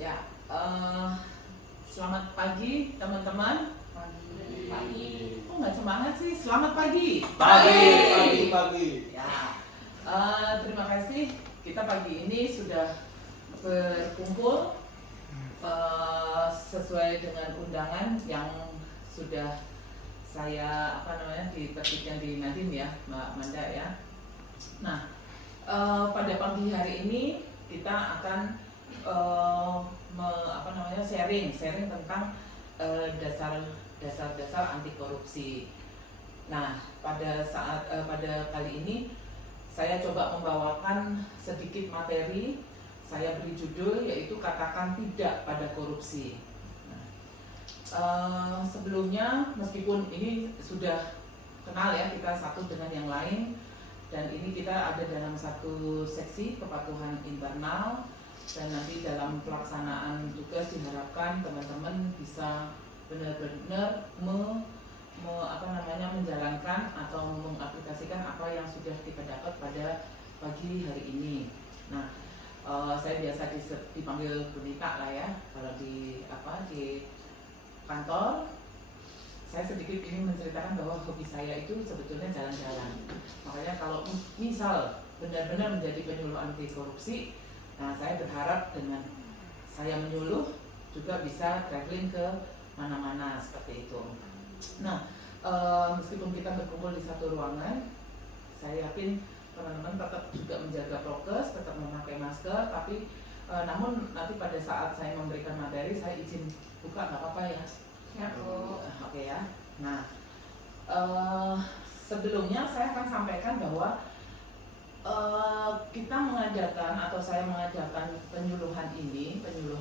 Ya, selamat pagi teman-teman. Pagi. Oh nggak semangat sih, selamat pagi. Pagi. Ya, terima kasih. Kita pagi ini sudah berkumpul sesuai dengan undangan yang sudah saya diterbitkan di Nadine ya, Mbak Manda ya. Nah, pada pagi hari ini kita akan sharing tentang dasar anti korupsi. Nah, pada kali ini saya coba membawakan sedikit materi. Saya beri judul yaitu katakan tidak pada korupsi. Nah, sebelumnya meskipun ini sudah kenal ya kita satu dengan yang lain, dan ini kita ada dalam satu seksi kepatuhan internal, dan nanti dalam pelaksanaan tugas diharapkan teman-teman bisa benar-benar menjalankan atau mengaplikasikan apa yang sudah kita dapat pada pagi hari ini. Nah, saya biasa dipanggil Bunita lah ya kalau di kantor. Saya sedikit ingin menceritakan bahwa hobi saya itu sebetulnya jalan-jalan. Makanya kalau misal benar-benar menjadi penyuluh anti korupsi, nah saya berharap dengan saya menyuluh juga bisa traveling ke mana-mana seperti itu. Nah, meskipun kita berkumpul di satu ruangan, saya yakin teman-teman tetap juga menjaga prokes, tetap memakai masker, tapi namun nanti pada saat saya memberikan materi, saya izin buka, nggak apa-apa ya? Ya, oke ya. Nah, sebelumnya saya akan sampaikan bahwa kita mengajarkan atau saya mengajarkan penyuluhan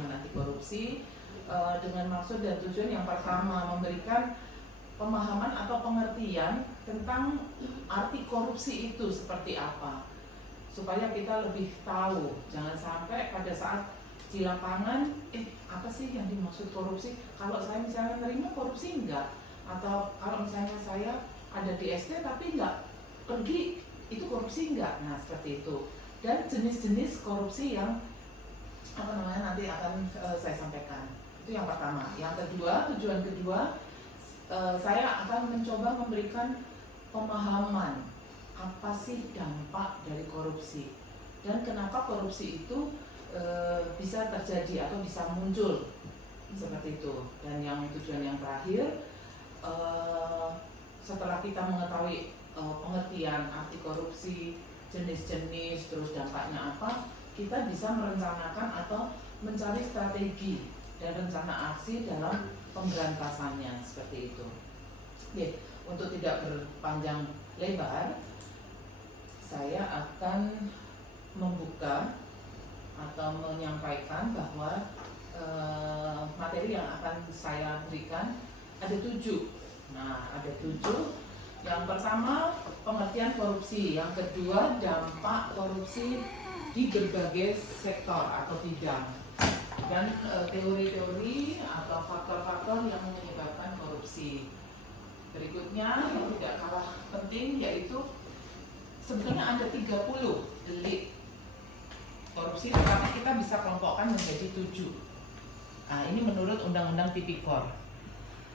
anti korupsi dengan maksud dan tujuan yang pertama memberikan pemahaman atau pengertian tentang arti korupsi itu seperti apa, supaya kita lebih tahu. Jangan sampai pada saat di lapangan, apa sih yang dimaksud korupsi? Kalau saya misalnya menerima korupsi enggak? Atau kalau misalnya saya ada di ST tapi enggak pergi, itu korupsi enggak? Nah seperti itu. Dan jenis-jenis korupsi yang nanti akan saya sampaikan. Itu yang pertama. Yang kedua, tujuan kedua, saya akan mencoba memberikan pemahaman apa sih dampak dari korupsi dan kenapa korupsi itu bisa terjadi atau bisa muncul seperti itu. Dan yang tujuan yang terakhir, setelah kita mengetahui pengertian arti korupsi, jenis-jenis, terus dampaknya apa, kita bisa merencanakan atau mencari strategi dan rencana aksi dalam pemberantasannya seperti itu. Oke, untuk tidak berpanjang lebar, saya akan membuka atau menyampaikan bahwa materi yang akan saya berikan ada 7. Nah, ada 7. Yang pertama, pengertian korupsi. Yang kedua, dampak korupsi di berbagai sektor atau bidang. Dan teori-teori atau faktor-faktor yang menyebabkan korupsi. Berikutnya, yang tidak kalah penting, yaitu sebetulnya ada 30 delik korupsi, tetapi kita bisa kelompokkan menjadi 7. Nah, ini menurut Undang-Undang Tipikor.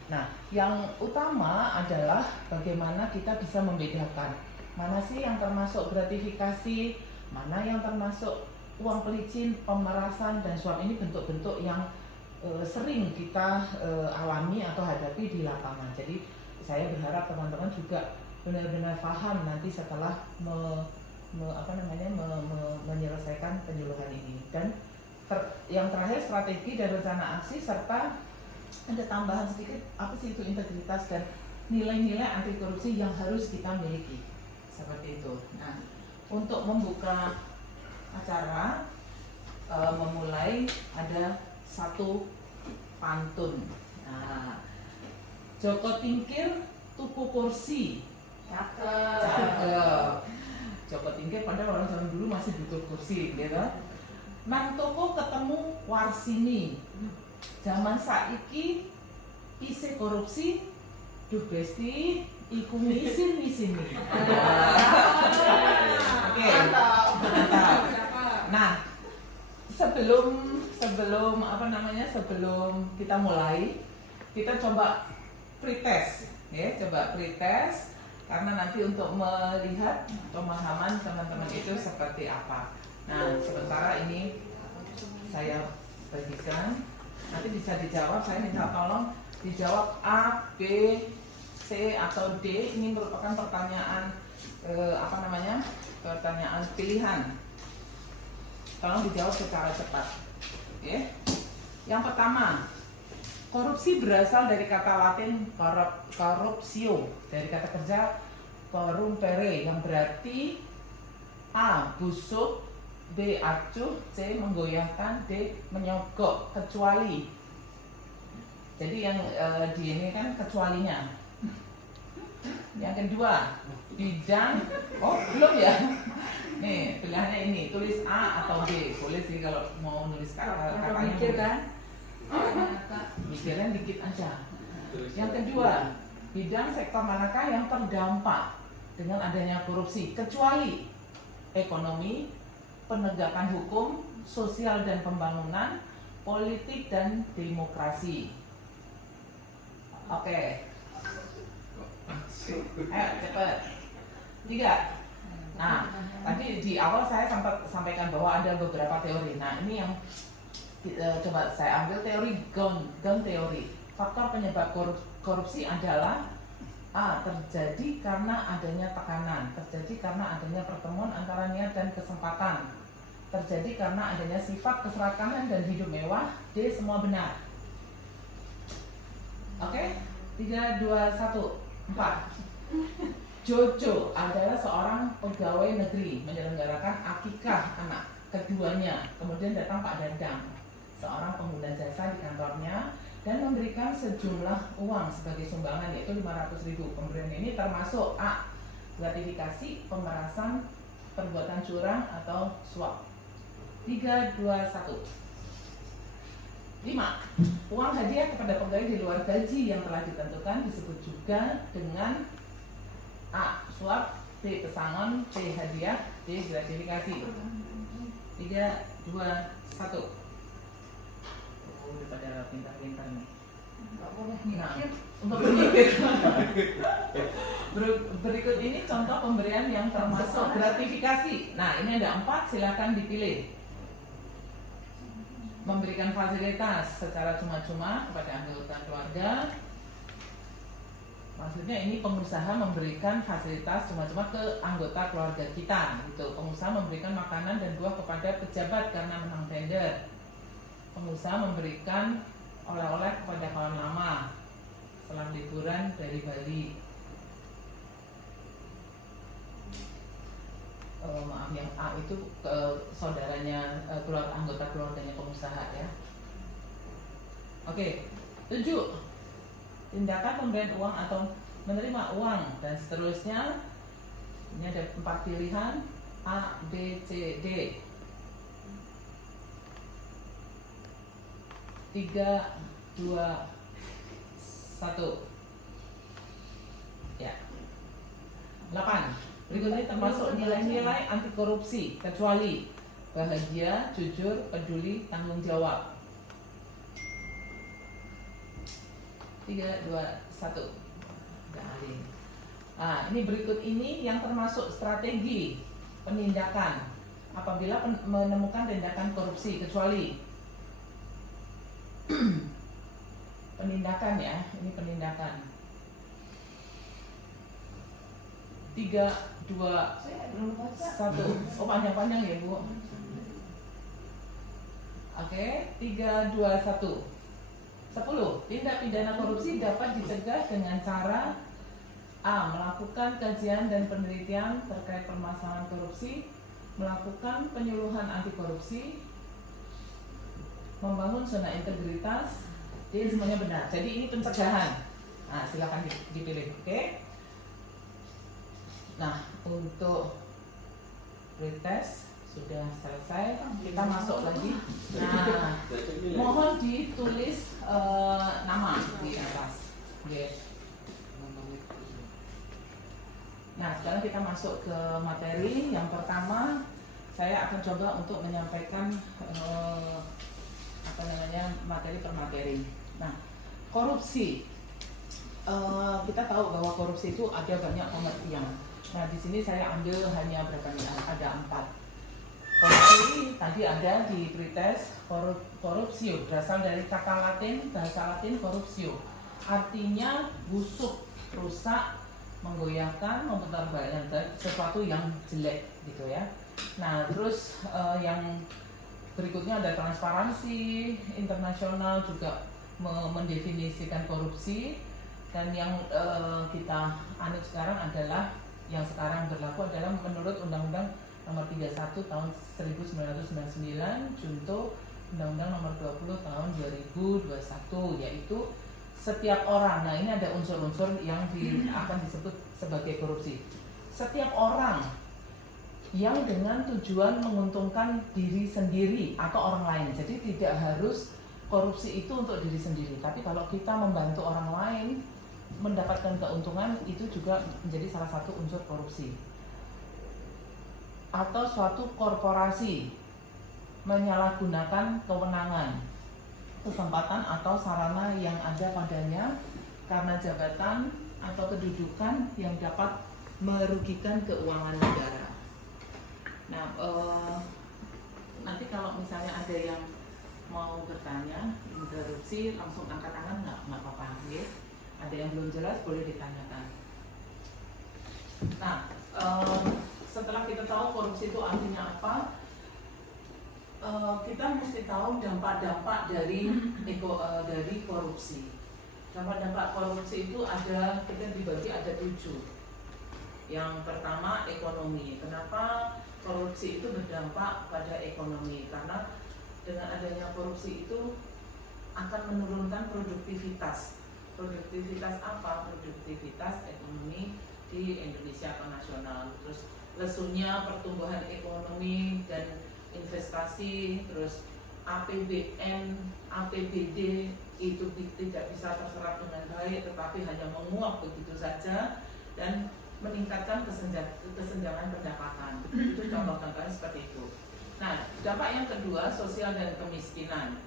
Nah, yang utama adalah bagaimana kita bisa membedakan mana sih yang termasuk gratifikasi, mana yang termasuk uang pelicin, pemerasan, dan suap. Ini bentuk-bentuk yang sering kita alami atau hadapi di lapangan. Jadi saya berharap teman-teman juga benar-benar paham nanti setelah menyelesaikan penyuluhan ini. Dan yang terakhir, strategi dan rencana aksi, serta ada tambahan sedikit apa sih itu integritas dan nilai-nilai anti korupsi yang harus kita miliki seperti itu. Nah, untuk membuka acara, memulai ada satu pantun. Nah, Joko tingkir tuku kursi. Cakep. Joko tingkir padahal orang zaman dulu masih duduk kursi gitu. Nang toko ketemu Warsini. Zaman saiki isih korupsi, duh besti iku misin. Oke. Mantap. Nah, sebelum apa namanya, sebelum kita mulai, kita coba pretest, ya, coba pretest karena nanti untuk melihat pemahaman teman-teman itu seperti apa. Nah, sementara ini saya bagikan, nanti bisa dijawab. Saya minta tolong dijawab A, B, C atau D. Ini merupakan pertanyaan apa namanya, pertanyaan pilihan. Tolong dijawab secara cepat. Oke. Yang pertama, korupsi berasal dari kata Latin corruptio, dari kata kerja corrumpere yang berarti A. busuk, B. acuh, C. menggoyahkan, D. menyogok, kecuali. Jadi yang di ini kan kecualinya. Yang kedua, bidang, oh belum ya? Nih pilihannya ini, tulis A atau B. Boleh sih kalau mau nulis kakaknya. Mikir kan? Mikirnya dikit aja. Yang kedua, bidang sektor manakah yang terdampak dengan adanya korupsi, kecuali ekonomi, penegakan hukum, sosial dan pembangunan, politik dan demokrasi. Oke. Ayo cepat. 3. Nah, tadi di awal saya sempat sampaikan bahwa ada beberapa teori. Nah, ini yang coba saya ambil teori Ghosn teori. Faktor penyebab korupsi adalah A. terjadi karena adanya tekanan, terjadi karena adanya pertemuan antara niat dan kesempatan, terjadi karena adanya sifat keserakahan dan hidup mewah. D. semua benar. Oke? 3, 2, 1, 4. Jojo adalah seorang pegawai negeri menyelenggarakan akikah anak keduanya. Kemudian datang Pak Dadang, seorang pengguna jasa di kantornya, dan memberikan sejumlah uang sebagai sumbangan, yaitu 500.000. Pemberian ini termasuk A. gratifikasi, pemerasan, perbuatan curang atau suap. 3, 2, 1. 5. Uang hadiah kepada pegawai di luar gaji yang telah ditentukan disebut juga dengan A. suap, B. pesangon, C. hadiah, D. gratifikasi. 3, 2, 1. Oh, udah pada pintar-pintar nih. Nah, untuk berikut ini contoh pemberian yang termasuk gratifikasi. Nah, ini ada 4, silakan dipilih. Memberikan fasilitas secara cuma-cuma kepada anggota keluarga. Maksudnya ini pengusaha memberikan fasilitas cuma-cuma ke anggota keluarga kita, gitu. Pengusaha memberikan makanan dan buah kepada pejabat karena menang tender. Pengusaha memberikan oleh-oleh kepada kawan lama setelah liburan dari Bali. Maaf, yang A itu saudaranya, anggota keluarganya pengusaha, ya. Oke. 7. Tindakan pemberian uang atau menerima uang dan seterusnya. Ini ada 4 pilihan, A, B, C, D. 3, 2, 1. Ya. 8. Berikut ini termasuk nilai-nilai anti korupsi, kecuali bahagia, jujur, peduli, tanggung jawab. 3, 2, 1. Nah, ini berikut ini yang termasuk strategi penindakan apabila menemukan tindakan korupsi, kecuali penindakan, ya, ini penindakan. 3, 2, 1. Oh, panjang-panjang ya, Bu. Oke, 3, 2, 1. 10. Tindak pidana korupsi dapat dicegah dengan cara A. melakukan kajian dan penelitian terkait permasalahan korupsi, melakukan penyuluhan anti korupsi, membangun zona integritas. D. semuanya benar. Jadi ini pencegahan. Nah, silakan dipilih. Oke. Nah, untuk pretest sudah selesai, kita masuk lagi. Nah, mohon ditulis nama di atas. Oke. Nah, sekarang kita masuk ke materi. Yang pertama, saya akan coba untuk menyampaikan materi per materi. Nah, korupsi. Kita tahu bahwa korupsi itu ada banyak pengertian. Nah, di sini saya ambil hanya berapa nih? Ada 4. Korupsi tadi ada di pretest, korupsio berasal dari kata Latin, bahasa Latin korupsio. Artinya busuk, rusak, menggoyahkan, mempertaruhkan sesuatu yang jelek gitu ya. Nah, terus yang berikutnya ada transparansi internasional juga mendefinisikan korupsi. Dan yang kita anut sekarang adalah yang sekarang berlaku adalah menurut Undang-Undang Nomor 31 Tahun 1999 junto Undang-Undang Nomor 20 Tahun 2021, yaitu setiap orang. Nah, ini ada unsur-unsur yang akan disebut sebagai korupsi. Setiap orang yang dengan tujuan menguntungkan diri sendiri atau orang lain. Jadi tidak harus korupsi itu untuk diri sendiri, tapi kalau kita membantu orang lain mendapatkan keuntungan, itu juga menjadi salah satu unsur korupsi. Atau suatu korporasi menyalahgunakan kewenangan, kesempatan atau sarana yang ada padanya karena jabatan atau kedudukan yang dapat merugikan keuangan negara. Nah, nanti kalau misalnya ada yang mau bertanya, interupsi, langsung angkat tangan, nggak apa-apa, ya. Ada yang belum jelas boleh ditanyakan. Nah, setelah kita tahu korupsi itu artinya apa, kita mesti tahu dampak-dampak dari korupsi. Dampak-dampak korupsi itu kita dibagi ada 7. Yang pertama ekonomi. Kenapa korupsi itu berdampak pada ekonomi? Karena dengan adanya korupsi itu akan menurunkan produktivitas. Produktivitas apa? Produktivitas ekonomi di Indonesia atau nasional. Terus lesunya pertumbuhan ekonomi dan investasi, terus APBN, APBD itu tidak bisa terserap dengan baik, tetapi hanya menguap begitu saja dan meningkatkan kesenjangan pendapatan. Itu contoh-contohnya seperti itu. Nah, dampak yang kedua, sosial dan kemiskinan.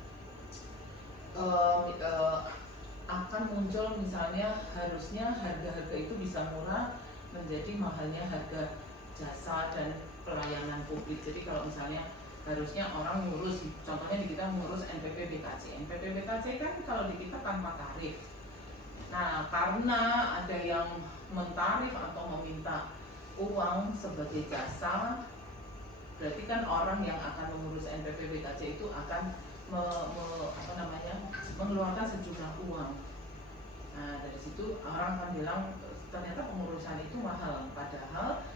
Akan muncul misalnya harusnya harga-harga itu bisa murah menjadi mahalnya harga jasa dan pelayanan publik. Jadi kalau misalnya harusnya orang ngurus, contohnya di kita mengurus NPP BKC. NPP BKC kan kalau di kita tanpa tarif. Nah, karena ada yang mentarif atau meminta uang sebagai jasa, berarti kan orang yang akan mengurus NPP BKC itu akan mengeluarkan sejumlah uang. Nah, dari situ orang akan bilang ternyata pengurusan itu mahal, padahal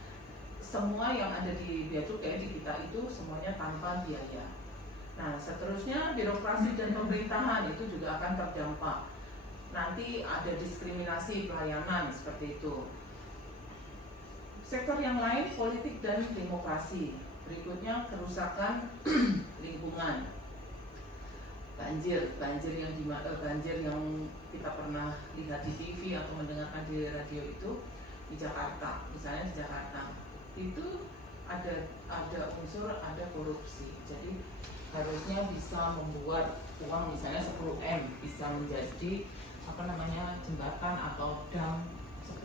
semua yang ada di bea cukai di kita itu semuanya tanpa biaya. Nah, seterusnya birokrasi dan pemerintahan itu juga akan terdampak. Nanti ada diskriminasi pelayanan seperti itu. Sektor yang lain politik dan demokrasi. Berikutnya kerusakan lingkungan. Banjir yang kita pernah lihat di TV atau mendengarkan di radio itu di Jakarta, misalnya di Jakarta itu ada unsur ada korupsi. Jadi harusnya bisa membuat uang misalnya 10M bisa menjadi jembatan atau dam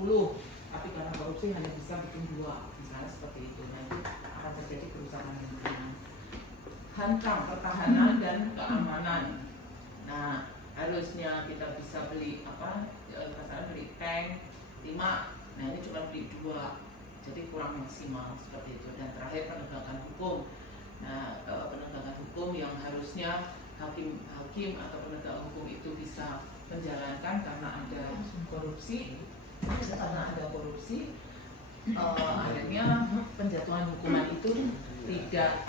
10, tapi karena korupsi hanya bisa bikin 2, misalnya seperti itu. Nanti akan terjadi kerusakan lingkungan. Hankam pertahanan dan keamanan. Nah, harusnya kita bisa beli beli tank 5. Nah, ini cuma beli 2, jadi kurang maksimal seperti itu. Dan terakhir penegakan hukum. Nah, penegakan hukum yang harusnya hakim atau penegak hukum itu bisa menjalankan karena ada korupsi. Akhirnya penjatuhan hukuman itu tidak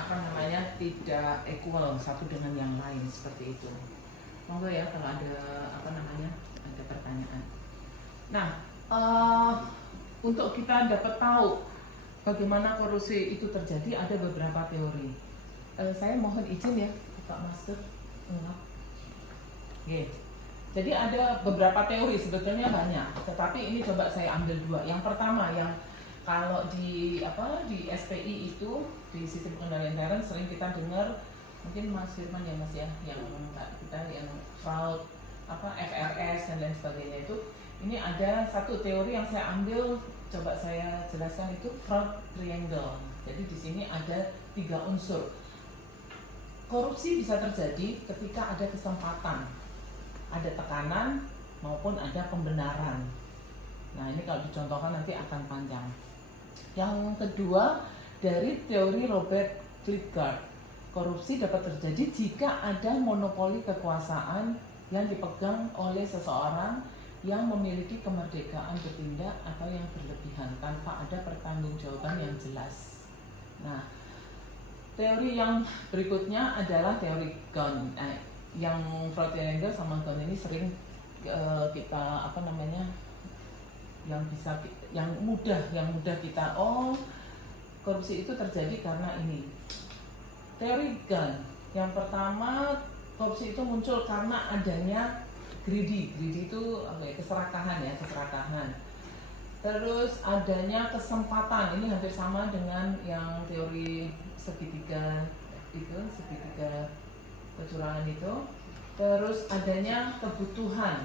equal satu dengan yang lain seperti itu. Monggo ya kalau ada pertanyaan. Nah, untuk kita dapat tahu bagaimana korupsi itu terjadi ada beberapa teori. Saya mohon izin ya Pak Master. Jadi ada beberapa teori, sebetulnya banyak, tetapi ini coba saya ambil 2. Yang pertama yang Kalau di SPI itu, di sistem pengendalian intern, sering kita dengar, mungkin Mas Firman ya Mas ya, yang kita yang fraud FRS dan lain sebagainya itu. Ini ada satu teori yang saya ambil, coba saya jelaskan, itu fraud triangle. Jadi di sini ada 3 unsur. Korupsi bisa terjadi ketika ada kesempatan, ada tekanan maupun ada pembenaran. Nah, ini kalau dicontohkan nanti akan panjang. Yang kedua, dari teori Robert Klitgaard, korupsi dapat terjadi jika ada monopoli kekuasaan yang dipegang oleh seseorang yang memiliki kemerdekaan bertindak atau yang berlebihan tanpa ada pertanggungjawaban yang jelas. Nah, teori yang berikutnya adalah teori Ghosn. Yang fraud triangle sama Ghosn ini sering kita yang mudah kita korupsi itu terjadi karena ini. Teori Ghosn yang pertama, korupsi itu muncul karena adanya greedy itu keserakahan. Terus adanya kesempatan, ini hampir sama dengan yang teori segitiga kecurangan itu. Terus adanya kebutuhan,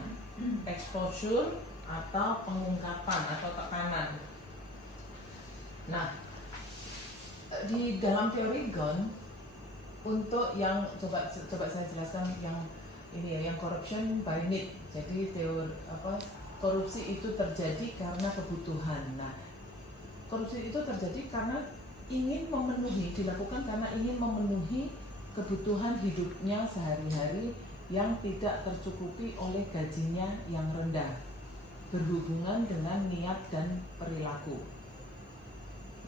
exposure atau pengungkapan atau tekanan. Nah, di dalam teori Ghosn, untuk yang coba saya jelaskan yang ini ya, yang corruption by need. Jadi korupsi itu terjadi karena kebutuhan. Nah, korupsi itu terjadi karena dilakukan karena ingin memenuhi kebutuhan hidupnya sehari-hari yang tidak tercukupi oleh gajinya yang rendah, berhubungan dengan niat dan perilaku.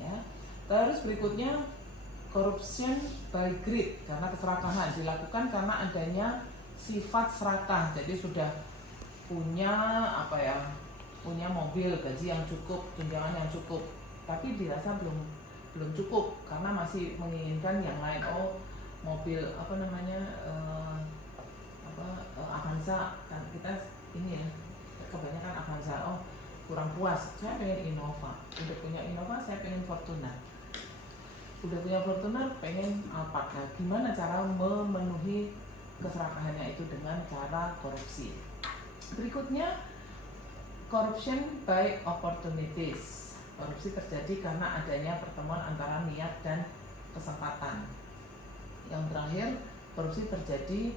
Ya. Terus berikutnya corruption by greed, karena keserakahan, dilakukan karena adanya sifat serakah. Jadi sudah punya punya mobil, gaji yang cukup, tunjangan yang cukup, tapi dirasa belum cukup karena masih menginginkan yang lain. Mobil Avanza, kan kita ini ya, kebanyakan Avanza, kurang puas, saya pengen Innova. Udah punya Innova, saya pengen Fortuner. Udah punya Fortuner, pengen Alphard. Nah, gimana cara memenuhi keserakahannya itu? Dengan cara korupsi. Berikutnya, corruption by opportunities. Korupsi terjadi karena adanya pertemuan antara niat dan kesempatan. Yang terakhir, korupsi terjadi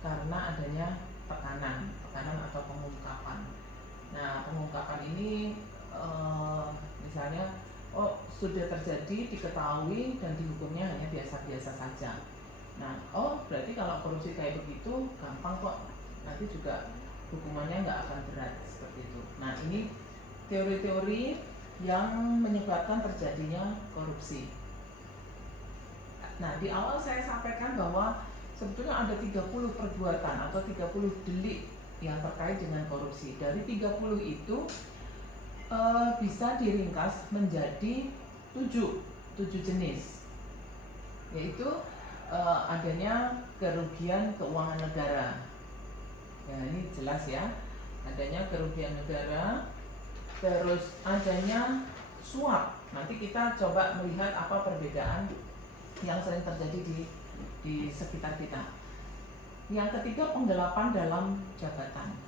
karena adanya tekanan atau pengungkapan. Nah, pengungkapan ini misalnya sudah terjadi, diketahui dan dihukumnya hanya biasa-biasa saja. Nah, berarti kalau korupsi kayak begitu gampang kok, nanti juga hukumannya nggak akan berat seperti itu. Nah, ini teori-teori yang menyebabkan terjadinya korupsi. Nah, di awal saya sampaikan bahwa sebetulnya ada 30 perbuatan atau 30 delik yang terkait dengan korupsi. Dari 30 itu bisa diringkas menjadi 7 jenis, yaitu adanya kerugian keuangan negara. Ya, ini jelas ya, adanya kerugian negara. Terus adanya suap. Nanti kita coba melihat apa perbedaan yang sering terjadi di sekitar kita. Yang ketiga, penggelapan dalam jabatan,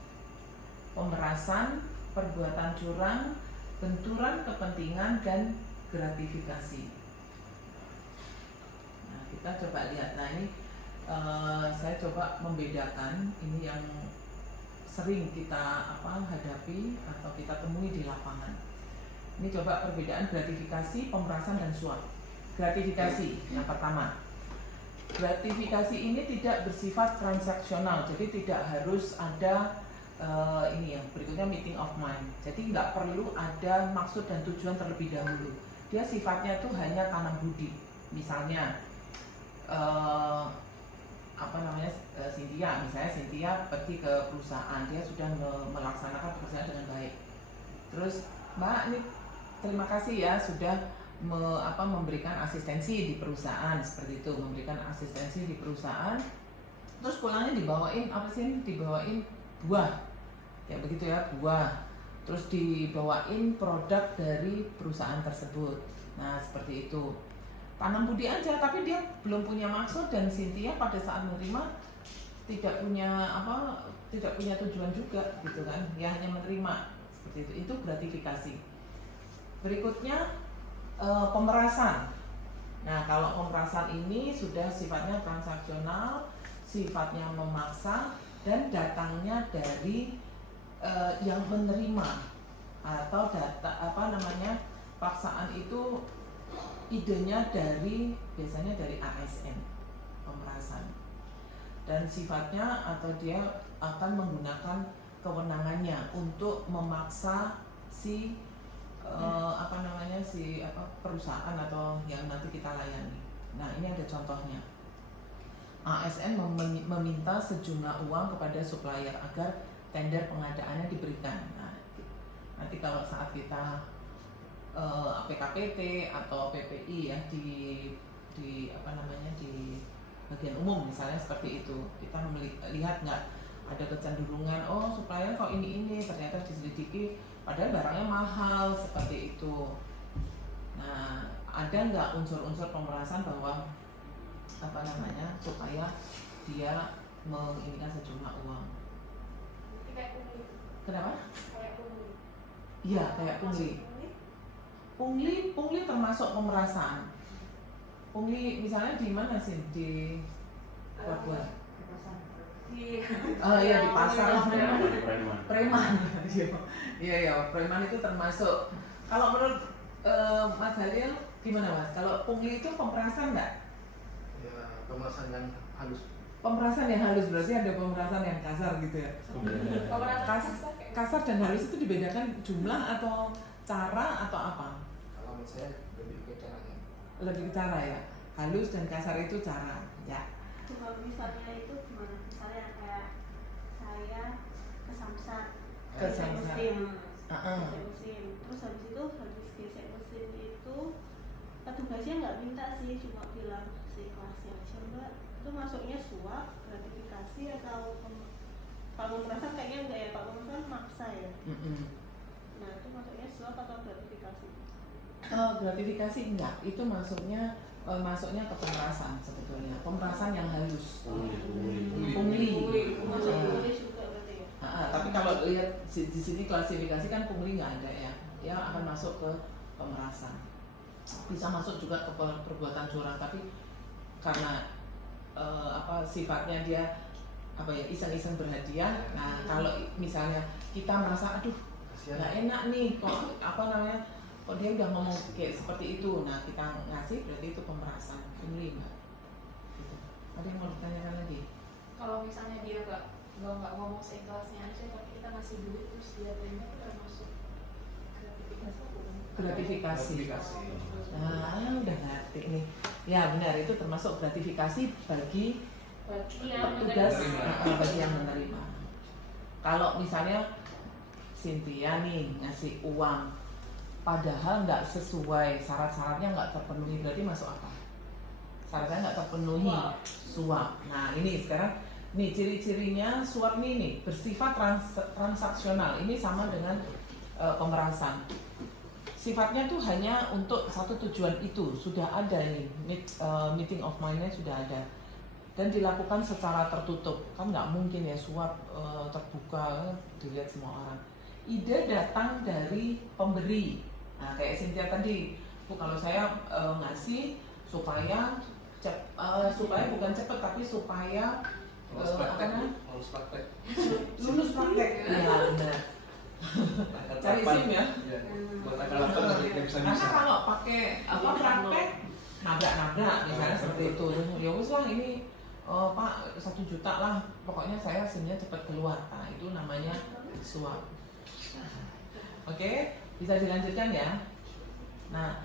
pemerasan, perbuatan curang, benturan kepentingan, dan gratifikasi. Nah, kita coba lihat. Nah, ini saya coba membedakan ini yang sering kita hadapi atau kita temui di lapangan. Ini coba perbedaan gratifikasi, pemerasan, dan suap. Gratifikasi yang pertama. Gratifikasi ini tidak bersifat transaksional, jadi tidak harus ada ini yang berikutnya meeting of mind. Jadi nggak perlu ada maksud dan tujuan terlebih dahulu. Dia sifatnya tuh hanya tanam budi. Misalnya Cynthia pergi ke perusahaan, dia sudah melaksanakan pekerjaan dengan baik. Terus, Mbak, ini terima kasih ya sudah memberikan asistensi di perusahaan, seperti itu, memberikan asistensi di perusahaan. Terus pulangnya dibawain buah, kayak begitu ya, buah. terus dibawain produk dari perusahaan tersebut. Nah seperti itu, tanam budi aja, tapi dia belum punya maksud, dan Cynthia pada saat menerima tidak punya tujuan juga gitu kan, ya hanya menerima seperti itu gratifikasi. Berikutnya pemerasan. Nah kalau pemerasan ini sudah sifatnya transaksional, sifatnya memaksa, dan datangnya dari yang menerima, atau paksaan itu idenya biasanya dari ASN, pemerasan, dan sifatnya atau dia akan menggunakan kewenangannya untuk memaksa perusahaan atau yang nanti kita layani. Nah ini ada contohnya. ASN meminta sejumlah uang kepada supplier agar tender pengadaannya diberikan. Nah, nanti kalau saat kita PKPT atau PPI ya di bagian umum misalnya seperti itu, kita melihat nggak ada kecenderungan supplier kok ini ternyata diselidiki padahal barangnya mahal seperti itu. Nah ada nggak unsur-unsur pemerasan bahwa supaya dia menginginkan sejumlah uang. Kayak pungli. Kenapa? Kayak pungli. Iya, kayak pungli. Pungli termasuk pemerasan. Pungli misalnya di mana sih? Di Papua. Iya di pasar. Preman. Iya, preman itu termasuk. Kalau menurut Mas Halil gimana Mas? Kalau pungli itu pemerasan nggak? Ya, pemerasan yang halus. Pemerasan yang halus berarti ada pemerasan yang kasar gitu ya. Kasar dan halus itu dibedakan jumlah atau cara atau apa? Kalau menurut saya lebih ke caranya. Lebih ke cara ya. Halus dan kasar itu cara. Ya. Kalau misalnya itu gimana? Misalnya kayak saya ke Samsat, Ke gesek Samsat. mesin, Heeh. gesek mesin. Terus habis gesek mesin itu petugasnya nggak minta sih, cuma bilang seikhlasnya aja Mbak. Itu masuknya suap, gratifikasi atau kalau pemerasan kayaknya enggak ya, Pak pemerasan maksa ya. Nah itu masuknya suap atau gratifikasi? Gratifikasi enggak, itu masuknya ke pemerasan sebetulnya. Pemerasan yang halus. Pungli. Pungli juga berarti ya. Tapi kalau lihat di sini klasifikasi kan pungli nggak ada ya. Dia akan masuk ke pemerasan. Bisa masuk juga ke perbuatan curang, tapi karena sifatnya dia iseng-iseng berhadiah. Nah kalau misalnya kita merasa aduh nggak enak nih kok kok dia udah ngomong kayak seperti itu, nah kita ngasih berarti itu pemerasan, pungli mbak. Gitu. Ada yang mau ditanyakan lagi? Kalau misalnya dia nggak ngomong seikhlasnya aja, tapi kita ngasih duit terus dia terima, itu termasuk gratifikasi apa bukan? Gratifikasi. Nah udah ngerti nih. Ya benar, itu termasuk gratifikasi bagi petugas, bagi yang menerima. Kalau misalnya Cynthia nih ngasih uang padahal nggak sesuai syarat-syaratnya, nggak terpenuhi, berarti masuk apa? Syaratnya nggak terpenuhi, suap. Nah ini sekarang nih ciri-cirinya suap nih bersifat transaksional. Ini sama dengan pemerasan. Sifatnya tuh hanya untuk satu tujuan itu, sudah ada ini meeting of mind-nya sudah ada, dan dilakukan secara tertutup. Kan nggak mungkin ya suap terbuka dilihat semua orang. Ide datang dari pemberi. Nah kayak Cynthia tadi, kalau saya ngasih supaya bukan cepet tapi supaya Lulus praktek. lulus praktek. Iya benar. Cari SIM ya. Karena kalau pakai praktek nabrak misalnya seperti itu, ya wis lah ini Pak 1 juta lah, pokoknya saya SIM-nya cepat keluar. Nah itu namanya suap. Oke, bisa dilanjutkan ya. Nah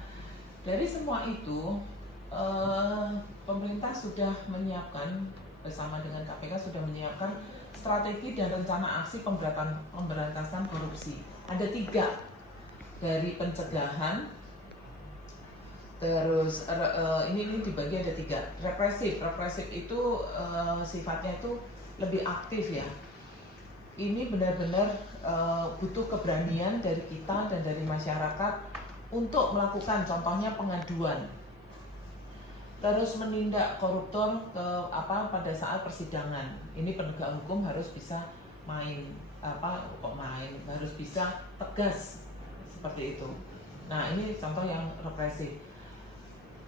dari semua itu pemerintah sudah menyiapkan bersama dengan KPK sudah menyiapkan strategi dan rencana aksi pemberantasan korupsi. Ada 3 dari pencegahan. Terus ini dibagi ada 3. Represif itu sifatnya itu lebih aktif ya. ini benar-benar butuh keberanian dari kita dan dari masyarakat untuk melakukan, contohnya pengaduan, terus menindak koruptor pada saat persidangan. Ini penegak hukum harus bisa harus bisa tegas seperti itu. Nah, ini contoh yang represif.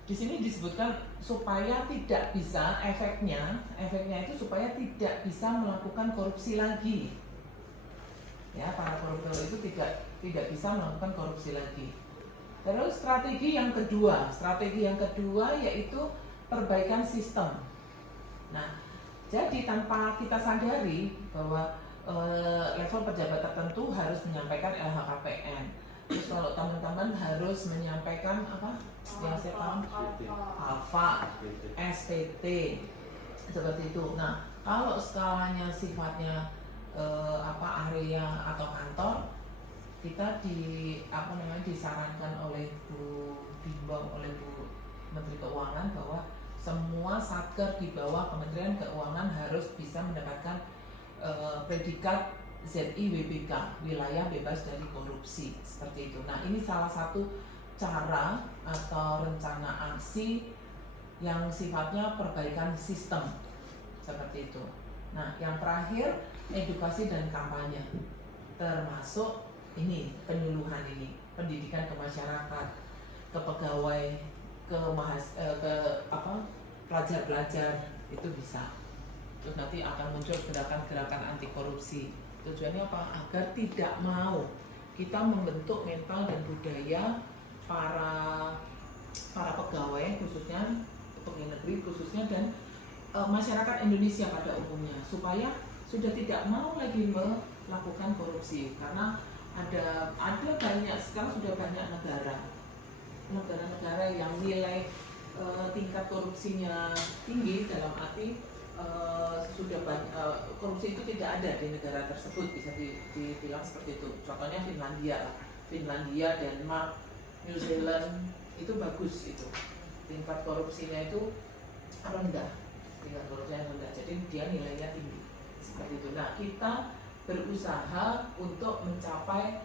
Di sini disebutkan supaya tidak bisa, efeknya itu supaya tidak bisa melakukan korupsi lagi. Ya, para koruptor itu tidak bisa melakukan korupsi lagi. Terus strategi yang kedua yaitu perbaikan sistem. Nah, jadi tanpa kita sadari bahwa level pejabat tertentu harus menyampaikan LHKPN. Terus kalau teman-teman harus menyampaikan apa? Yang saya tahu Alfa, SPT, seperti itu. Nah, kalau skalanya sifatnya area atau kantor, kita disarankan oleh Bu Menteri Keuangan bahwa semua satker di bawah Kementerian Keuangan harus bisa mendapatkan predikat ZIWBK, wilayah bebas dari korupsi, seperti itu. Nah, ini salah satu cara atau rencana aksi yang sifatnya perbaikan sistem, seperti itu. Nah, yang terakhir edukasi dan kampanye, termasuk ini penyuluhan ini, pendidikan ke masyarakat, ke pegawai, ke pelajar-pelajar, itu bisa. Terus nanti akan muncul gerakan-gerakan anti korupsi. Tujuannya apa? Agar tidak mau kita membentuk mental dan budaya para pegawai khususnya, pegawai negeri khususnya, dan masyarakat Indonesia pada umumnya, supaya sudah tidak mau lagi melakukan korupsi. Karena ada banyak, sekarang sudah banyak negara yang nilai tingkat korupsinya tinggi, dalam arti sudah banyak, korupsi itu tidak ada di negara tersebut, bisa dibilang seperti itu. Contohnya Finlandia, Denmark, New Zealand, itu bagus itu. Tingkat korupsinya itu rendah, jadi dia nilainya tinggi, seperti itu. Nah, kita berusaha untuk mencapai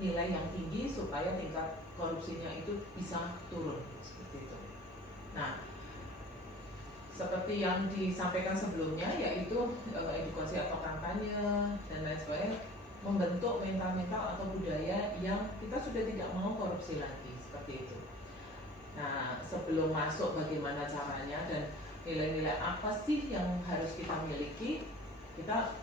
nilai yang tinggi supaya tingkat korupsinya itu bisa turun, seperti itu. Nah, seperti yang disampaikan sebelumnya, yaitu edukasi atau kampanye dan lain sebagainya, membentuk mental atau budaya yang kita sudah tidak mau korupsi lagi, seperti itu. Nah, sebelum masuk bagaimana caranya dan nilai-nilai apa sih yang harus kita miliki, kita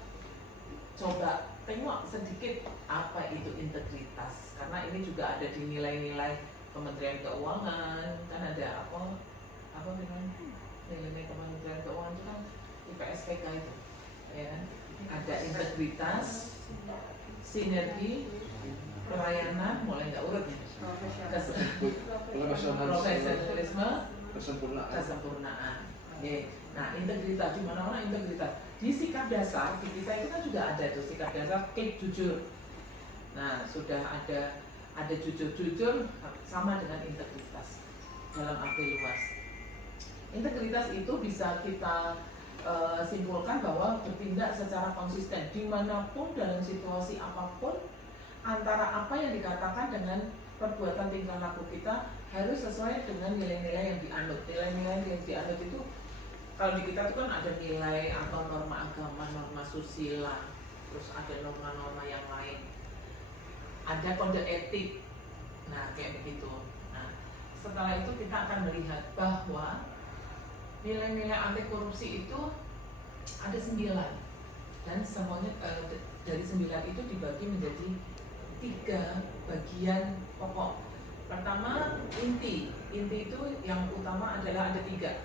coba tengok sedikit apa itu integritas, karena ini juga ada di nilai-nilai Kementerian Keuangan. Kan ada apa nilai-nilai Kementerian Keuangan itu kan IPSPK itu, ya. Ada integritas, sinergi, pelayanan, mulai nggak urut ya, profesionalisme, kesempurnaan. Nah, integritas, di mana-mana integritas. Di sikap dasar di kita itu kan juga ada tuh sikap dasar, klik jujur. Nah, sudah ada jujur sama dengan integritas dalam arti luas. Integritas itu bisa kita simpulkan bahwa bertindak secara konsisten dimanapun, dalam situasi apapun, antara apa yang dikatakan dengan perbuatan tingkah laku kita harus sesuai dengan nilai-nilai yang dianut. Nilai-nilai yang dianut itu, kalau di kita itu kan ada nilai atau norma agama, norma susila, terus ada norma-norma yang lain, ada kode etik. Nah, kayak begitu. Nah, setelah itu kita akan melihat bahwa nilai-nilai anti korupsi itu ada 9, dan semuanya dari 9 itu dibagi menjadi 3 bagian pokok. Pertama, inti itu yang utama adalah ada 3.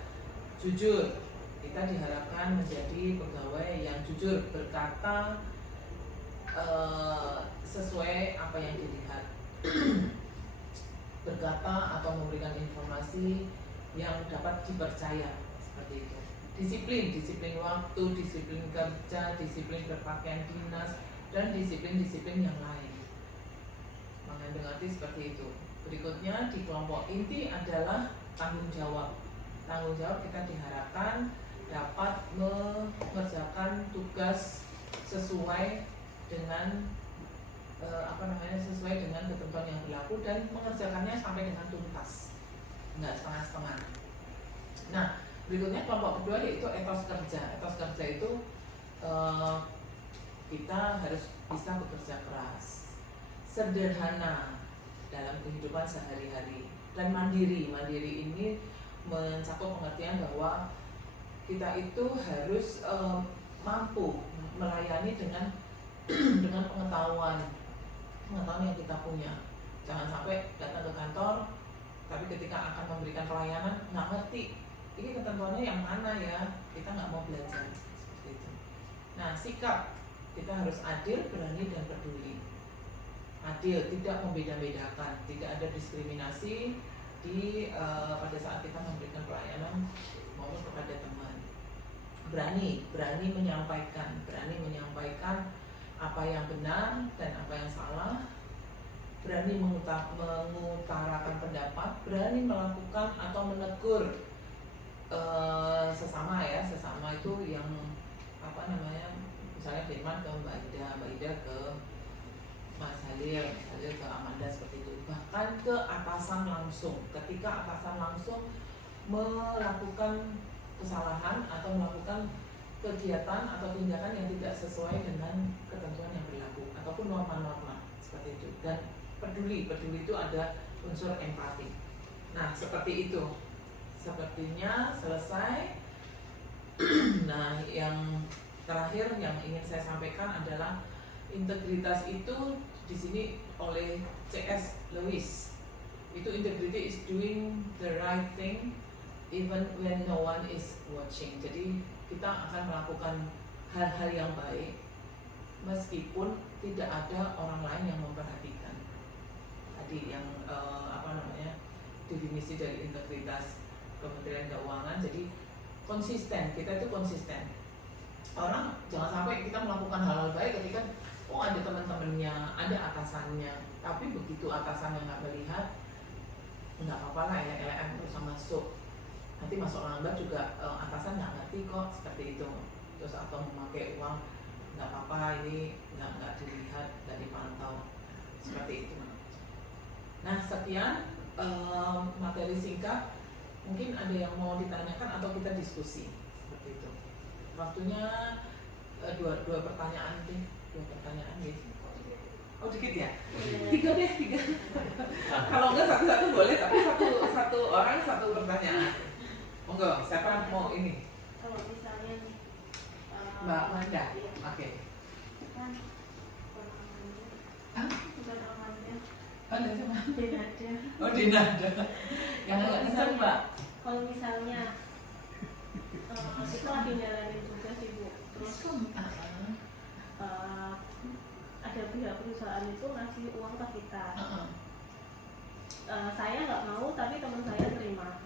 Jujur, kita diharapkan menjadi pegawai yang jujur, berkata sesuai apa yang dilihat, berkata atau memberikan informasi yang dapat dipercaya, seperti itu. Disiplin waktu, disiplin kerja, disiplin berpakaian dinas, dan disiplin yang lain. Mengandung arti seperti itu. Berikutnya di kelompok inti adalah tanggung jawab. Tanggung jawab kita diharapkan dapat mengerjakan tugas sesuai dengan sesuai dengan ketentuan yang berlaku dan mengerjakannya sampai dengan tuntas, nggak setengah-setengah. Nah, berikutnya kelompok kedua yaitu etos kerja. Etos kerja itu kita harus bisa bekerja keras, sederhana dalam kehidupan sehari-hari, dan mandiri. Mandiri ini mencakup pengertian bahwa kita itu harus mampu melayani dengan dengan pengetahuan yang kita punya. Jangan sampai datang ke kantor tapi ketika akan memberikan pelayanan nggak ngerti ini ketentuannya yang mana ya, kita nggak mau belajar seperti itu. Nah, sikap kita harus adil, berani, dan peduli. Adil, tidak membeda-bedakan, tidak ada diskriminasi pada saat kita memberikan pelayanan maupun kepada teman. Berani menyampaikan apa yang benar dan apa yang salah. Berani mengutarakan pendapat, berani melakukan atau menegur sesama itu yang misalnya Firman ke Mbak Ida ke Mas Halil ke Amanda seperti itu. Bahkan ke atasan langsung, ketika atasan langsung melakukan kesalahan atau melakukan kegiatan atau tindakan yang tidak sesuai dengan ketentuan yang berlaku ataupun norma-norma seperti itu. Dan peduli itu ada unsur empati. Nah, seperti itu. Sepertinya selesai. Nah, yang terakhir yang ingin saya sampaikan adalah integritas itu di sini oleh C.S. Lewis. Itu integrity is doing the right thing even when no one is watching. Jadi kita akan melakukan hal-hal yang baik meskipun tidak ada orang lain yang memperhatikan. Tadi yang definisi dari integritas Kementerian Keuangan. Jadi konsisten, kita itu konsisten. Orang jangan sampai kita melakukan hal-hal baik ketika ada teman-temannya, ada atasannya, tapi begitu atasannya nggak melihat, nggak apa-apa lah ya, LM terus masuk. Nanti masuk lambat juga atasan nggak ngerti kok seperti itu. Terus atau memakai uang nggak apa-apa, ini nggak dilihat, nggak dipantau seperti itu. Nah, sekian materi singkat. Mungkin ada yang mau ditanyakan atau kita diskusi seperti itu. Waktunya dua pertanyaan deh, gitu. Oh, dikit ya? Tiga. Kalau enggak satu-satu boleh, tapi satu orang satu pertanyaan. Monggo, siapa mau ini? Kalau misalnya nih, Mbak Manda. Iya. Oke. Kan bukan amannya. Ada siapa? Denada. Oh, Dinada. Yang agak kenceng, Mbak. Kalau misalnya kita lagi jalanin tugas ibu, terus ada pihak perusahaan itu ngasih uang ke kita. Saya nggak mau, tapi teman saya terima.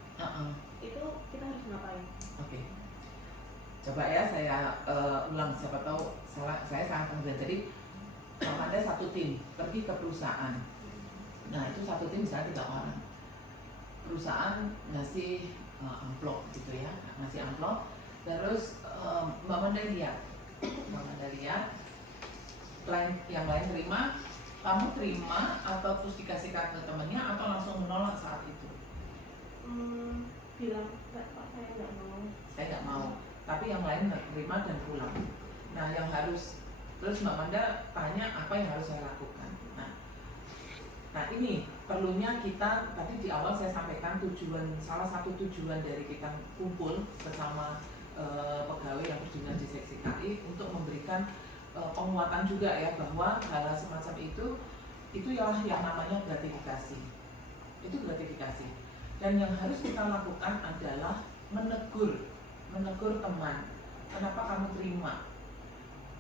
Itu kita harus ngapain? Oke. Coba ya saya ulang, siapa tahu saya sangat kemudian. Jadi kalau ada satu tim pergi ke perusahaan. Nah, itu satu tim misalnya 3 orang. Perusahaan ngasih amplop gitu ya, ngasih amplop. Terus Mbak Manda lihat, yang lain terima, kamu terima atau terus dikasih ke temennya atau langsung menolak saat itu? Bilang Pak, saya nggak mau. Saya nggak mau, tapi yang lain terima dan pulang. Nah, yang harus terus Mbak Manda tanya apa yang harus saya lakukan. Nah, ini perlunya kita, tadi di awal saya sampaikan salah satu tujuan dari kita kumpul bersama pegawai yang berdinas di seksi KI untuk memberikan penguatan juga ya, bahwa hal semacam itu ialah yang namanya gratifikasi. Itu gratifikasi. Dan yang harus kita lakukan adalah menegur teman. Kenapa kamu terima?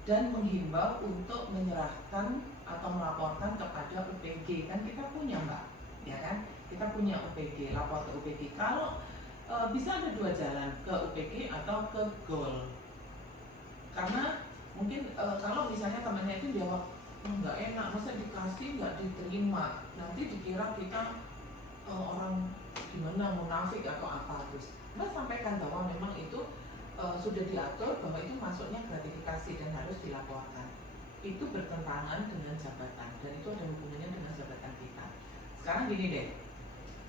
Dan menghimbau untuk menyerahkan atau melaporkan kepada UPG. Kan kita punya, Mbak, ya kan? Kita punya UPG, lapor ke UPG. Kalau bisa ada 2 jalan, ke UPG atau ke GOL. Karena mungkin kalau misalnya temannya itu jawab nggak enak, masa dikasih nggak diterima, nanti dikira kita orang gimana, munafik atau apa. Terus Mbak sampaikan bahwa memang itu sudah diatur bahwa itu masuknya gratifikasi dan harus dilaporkan. Itu bertentangan dengan jabatan dan itu ada hubungannya dengan jabatan kita. Sekarang gini deh,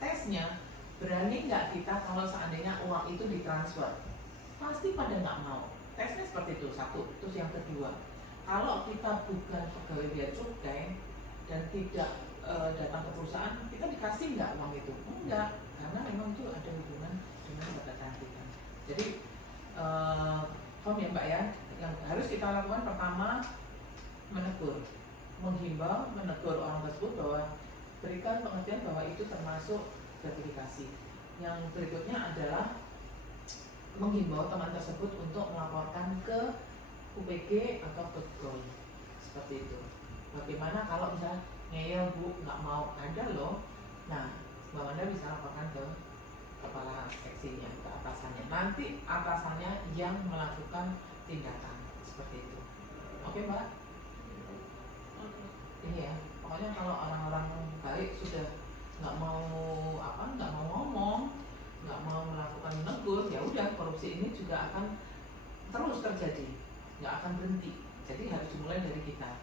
tesnya berani nggak kita kalau seandainya uang itu ditransfer? Pasti pada nggak mau. Tesnya seperti itu, satu. Terus yang kedua, kalau kita bukan pegawai bea cukai dan tidak datang ke perusahaan, kita dikasih nggak uang itu? Enggak, karena memang itu ada hubungan dengan jabatan kita. Jadi paham ya Mbak ya, yang harus kita lakukan pertama menegur, menghimbau, menegur orang tersebut bahwa berikan pengertian bahwa itu termasuk gratifikasi. Yang berikutnya adalah menghimbau teman tersebut untuk melaporkan ke UPG atau ke GOI seperti itu. Bagaimana kalau misalnya ngeyel Bu, nggak mau, ada loh. Nah, Mbak Wanda bisa laporkan ke kepala seksinya, ke atasannya. Nanti atasannya yang melakukan tindakan seperti itu. Oke Mbak? Ini ya, pokoknya kalau orang-orang baik sudah nggak mau ngomong, nggak mau melakukan menegur, ya udah korupsi ini juga akan terus terjadi, nggak akan berhenti. Jadi harus dimulai dari kita.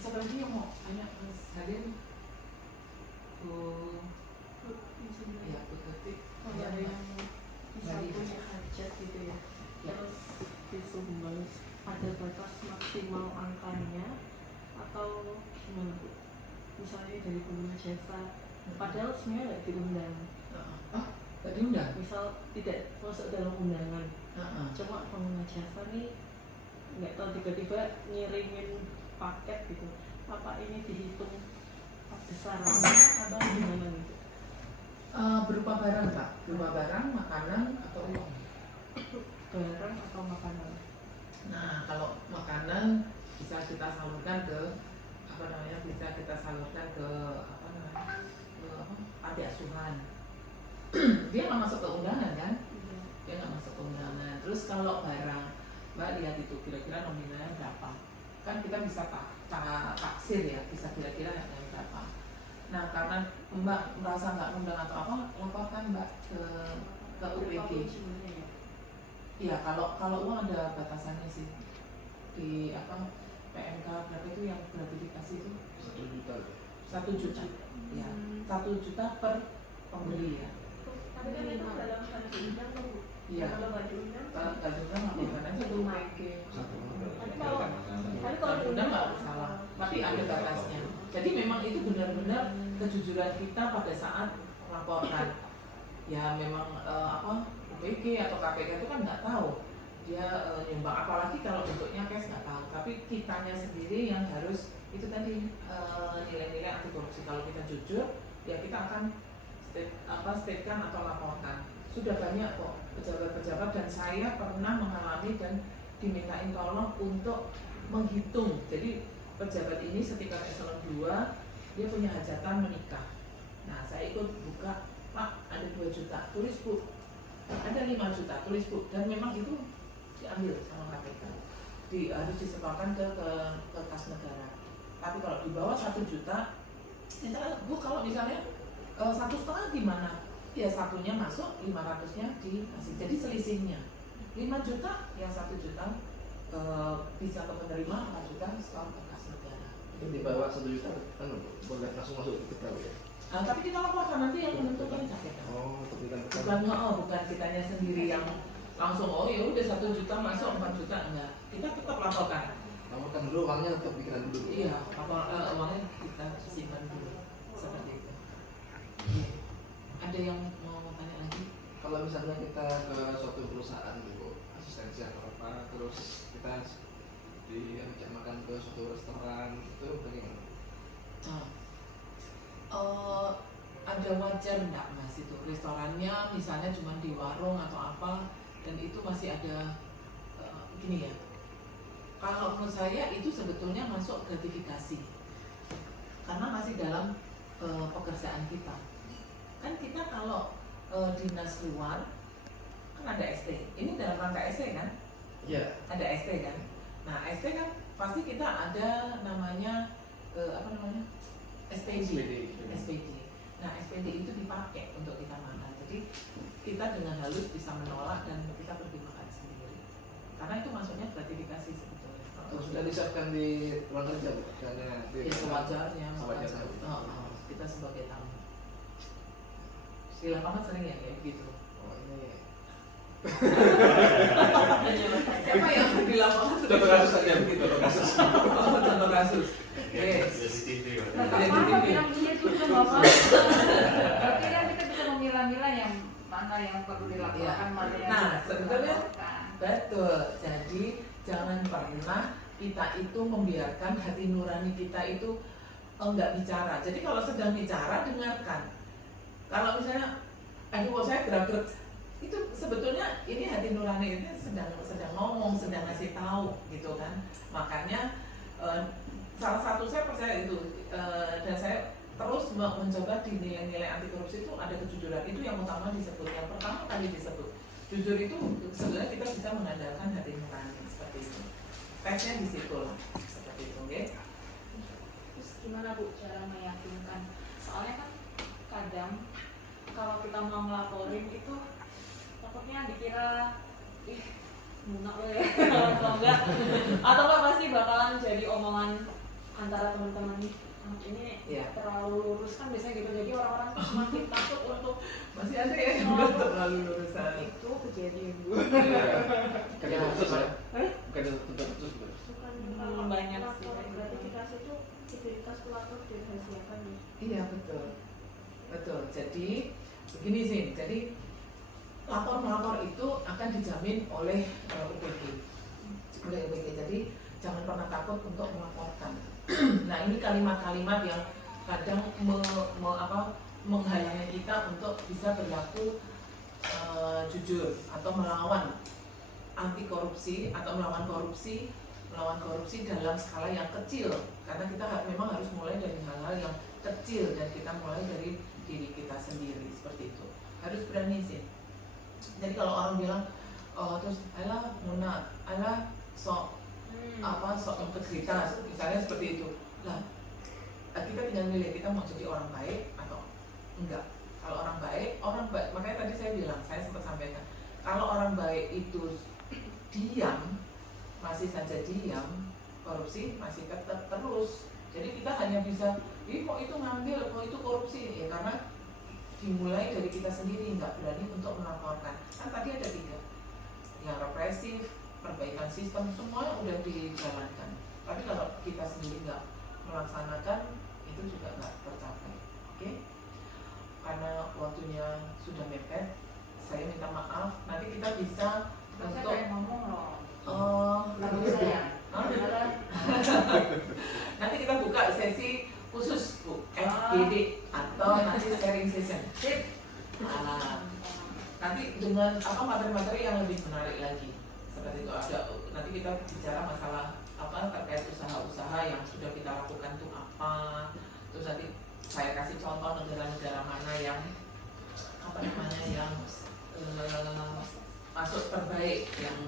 Siapa lagi yang mau tanya Mas Halim? Ya, Bu Tati. Kalau ada yang misal punya hajat gitu ya, terus disumbang, ada batas maksimal angkanya atau gimana Bu? Misalnya dari pengguna jasa, padahal sebenarnya nggak diundang. Nggak diundang? Misal tidak masuk dalam undangan, cuma pengguna jasa nih nggak tahu tiba-tiba ngirimin paket gitu, apa ini dihitung besarannya atau gimana gitu? Berupa barang Pak, berupa barang, makanan atau uang. Barang atau makanan? Nah, kalau makanan bisa kita salurkan ke bisa kita salurkan ke panti asuhan. Dia nggak masuk ke undangan kan? Dia nggak masuk ke undangan. Terus kalau barang, Mbak lihat itu kira-kira nominalnya berapa? Kan kita bisa taksir ya, bisa kira-kira harganya berapa. Nah, karena Mbak merasa nggak undang atau apa, laporkan Mbak ke UPG. Iya, kalau uang ada batasannya sih. Di PMK berapa itu yang gratifikasi itu? 1 juta. 1 juta. Ya, 1 juta per pembeli ya. Tapi kan itu dalam hal diundang loh Bu. Iya. Kalau nggak diundang, Kalau nggak diundang laporkan aja ke UPG. tapi kalau Diundang nggak masalah, tapi ada batasnya. Jadi memang itu benar-benar kejujuran kita pada saat melaporkan. Ya memang UPG atau KPK itu kan nggak tahu dia nyumbang, apalagi kalau bentuknya cash nggak tahu. Tapi kitanya sendiri yang harus itu tadi nilai-nilai anti korupsi. Kalau kita jujur, ya kita akan statekan atau laporkan. Sudah banyak kok pejabat-pejabat dan saya pernah mengalami dan dimintain tolong untuk menghitung. Jadi pejabat ini setingkat eselon 2 dia punya hajatan menikah. Nah saya ikut buka, Pak ada 2 juta, tulis Bu. Ada 5 juta, tulis Bu. Dan memang itu diambil sama KPK. Harus disetorkan ke kas negara. Tapi kalau di bawah 1 juta, misalnya Bu kalau misalnya 1,5 gimana? Ya satunya masuk, 500-nya dikasih. Jadi selisihnya 5 juta, yang 1 juta bisa ke penerima, 4 juta setor ke kas negara. Itu di bawah 1 juta kan boleh langsung masuk ke kita ya. Tapi kita laporkan nanti yang menentukan KPK. Bukan kitanya sendiri yang langsung ya udah 1 juta masuk 4 juta enggak. Kita tetap laporkan. Laporkan dulu, uangnya tetap pikiran dulu. Iya, uangnya kita simpan dulu seperti itu. Ada yang mau tanya lagi? Kalau misalnya kita ke suatu perusahaan gitu, asistensi atau apa, terus kita diajak makan ke suatu restoran, itu bagaimana? Ada wajar nggak Mas itu restorannya misalnya cuma di warung atau apa dan itu masih ada gini ya. Kalau menurut saya itu sebetulnya masuk gratifikasi karena masih dalam pekerjaan kita. Kan kita kalau dinas luar kan ada ST. Ini dalam rangka ST kan? Iya. Ada ST kan? Nah ST kan pasti kita ada namanya SPD. SPD. Nah SPD itu dipakai untuk kita makan. Jadi kita dengan halus bisa menolak dan kita pergi makan sendiri. Karena itu maksudnya gratifikasi sebetulnya. Sudah disiapkan di ruang kerja Bu? Karena Ya sewajarnya makan sewajarnya. sahur. Kita sebagai tamu. Di lapangan sering ya kayak gitu. Oh ini Siapa yang di lapangan sering? contoh kasus saja begitu, contoh kasus. Oh, contoh kasus. Ya, Oke. CCTV. Nggak Jadi apa-apa gini. bilang gitu tuh nggak apa-apa. Berarti kan kita bisa memilah-milah yang mana yang perlu dilakukan, mana yang Nah, tidak perlu sebetulnya dilakukan. betul. Jadi jangan pernah kita itu membiarkan hati nurani kita itu enggak bicara. Jadi kalau sedang bicara dengarkan. Kalau misalnya, aduh kok saya gerak-gerak, itu sebetulnya ini hati nurani itu sedang ngomong, sedang ngasih tahu gitu kan. Makanya salah satu saya percaya itu dan saya terus mencoba di nilai-nilai anti korupsi itu ada kejujuran, itu yang utama disebut, yang pertama kali disebut. Jujur itu sebenarnya kita bisa mengandalkan hati nurani seperti itu. Tesnya di situ lah seperti itu, oke? Terus gimana Bu cara meyakinkan? Soalnya kan kadang kalau kita mau ngelaporin itu takutnya dikira ih munak lo ya atau enggak pasti bakalan jadi omongan antara teman-teman nih. Ini Iya. terlalu lurus kan biasanya gitu, jadi orang-orang tuh semakin takut untuk Masih ada ya yang belum terlalu lurusan. itu kejadian Bu. Kan itu khusus ya? Bukan itu khusus Bu. Bukan Banyak kalau sih. lapor gratifikasi itu identitas pelapor dirahasiakan ya. Iya betul, betul. Jadi begini sih, jadi lapor-melapor itu akan dijamin oleh UPG, Jadi jangan pernah takut untuk melaporkan. Nah ini kalimat-kalimat yang kadang menghalangi kita untuk bisa berlaku jujur atau melawan anti korupsi atau melawan korupsi dalam skala yang kecil, karena kita memang harus mulai dari hal-hal yang kecil dan kita mulai dari diri kita sendiri seperti itu, harus berani sih. Jadi kalau orang bilang terus alah Muna, alah sok sok integritas misalnya seperti itu, lah kita tinggal milih kita mau jadi orang baik atau enggak. Kalau orang baik, makanya tadi saya bilang, saya sempat sampaikan, kalau orang baik itu diam, masih saja diam, korupsi masih tetap terus. Jadi kita hanya bisa, kok itu ngambil, kok itu korupsi, ya karena dimulai dari kita sendiri, nggak berani untuk melaporkan. Kan tadi ada 3, yang represif, perbaikan sistem, semua udah dijalankan. Tapi kalau kita sendiri nggak melaksanakan, itu juga nggak tercapai. Oke? Karena waktunya sudah mepet, saya minta maaf. Nanti kita bisa Saya untuk kayak ngomong loh. lalu saya. Hah? Beneran. Nanti kita buka sesi khusus Bu, FGD atau nanti sharing session. Sip. Nanti dengan materi-materi yang lebih menarik lagi. Seperti itu ada. Nanti kita bicara masalah terkait usaha-usaha yang sudah kita lakukan itu apa. Terus nanti saya kasih contoh negara-negara mana yang masuk terbaik, yang